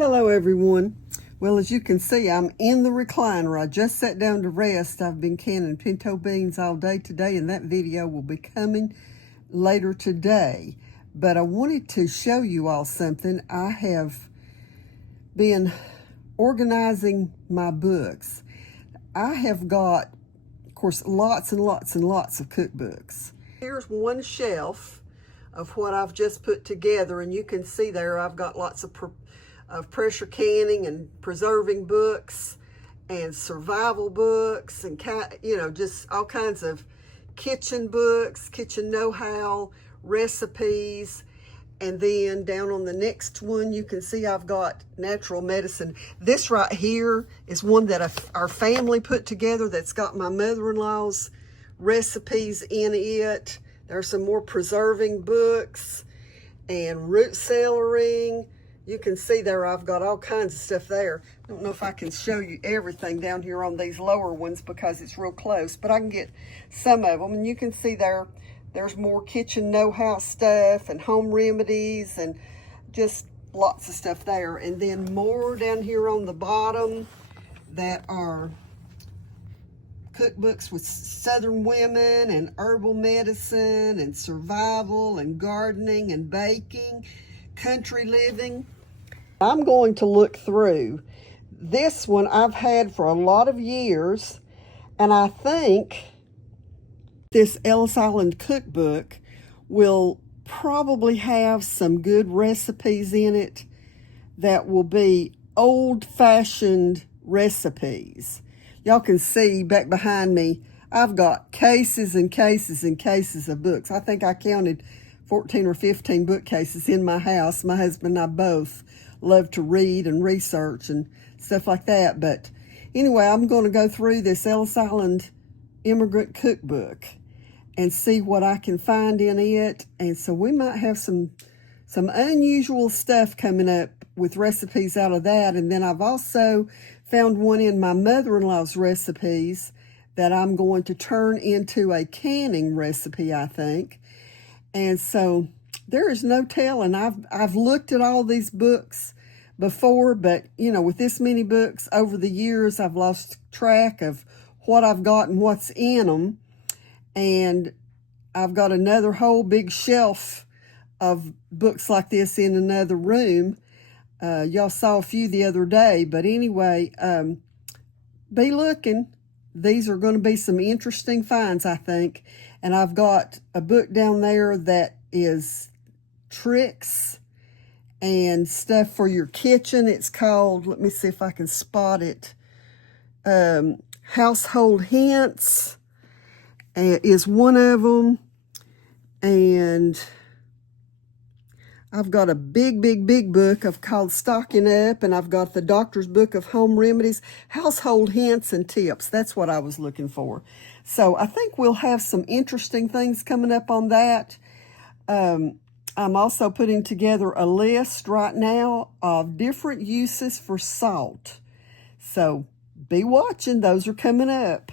Hello everyone. Well, as you can see, I'm in the recliner. I just sat down to rest. I've been canning pinto beans all day today, and that video will be coming later today. But I wanted to show you all something. I have been organizing my books. I have got, of course, lots and lots and lots of cookbooks. Here's one shelf of what I've just put together, and you can see there I've got lots of pressure canning and preserving books and survival books and just all kinds of kitchen books, kitchen know-how, recipes. And then down on the next one you can see I've got natural medicine. This right here is one that our family put together that's got my mother-in-law's recipes in it. There's some more preserving books and root cellaring. You can see there I've got all kinds of stuff there. I don't know if I can show you everything down here on these lower ones because it's real close, but I can get some of them. And you can see there's more kitchen know-how stuff and home remedies and just lots of stuff there. And then more down here on the bottom that are cookbooks with Southern women and herbal medicine and survival and gardening and baking, country living. I'm going to look through. This one I've had for a lot of years, and I think this Ellis Island cookbook will probably have some good recipes in it that will be old-fashioned recipes. Y'all can see back behind me, I've got cases and cases and cases of books. I think I counted 14 or 15 bookcases in my house. My husband and I both love to read and research and stuff like that. But anyway, I'm going to go through this Ellis Island Immigrant Cookbook and see what I can find in it. And so we might have some unusual stuff coming up with recipes out of that. And then I've also found one in my mother-in-law's recipes that I'm going to turn into a canning recipe, I think. And so there is no telling. I've looked at all these books before, but with this many books over the years, I've lost track of what I've got and what's in them. And I've got another whole big shelf of books like this in another room. Y'all saw a few the other day, but anyway, be looking. These are going to be some interesting finds, I think. And I've got a book down there that is tricks and stuff for your kitchen. It's called, let me see if I can spot it, Household Hints is one of them. And I've got a big book called Stocking Up, and I've got the Doctor's Book of Home Remedies, Household Hints and Tips. That's what I was looking for. So I think we'll have some interesting things coming up on that. I'm also putting together a list right now of different uses for salt. So be watching. Those are coming up.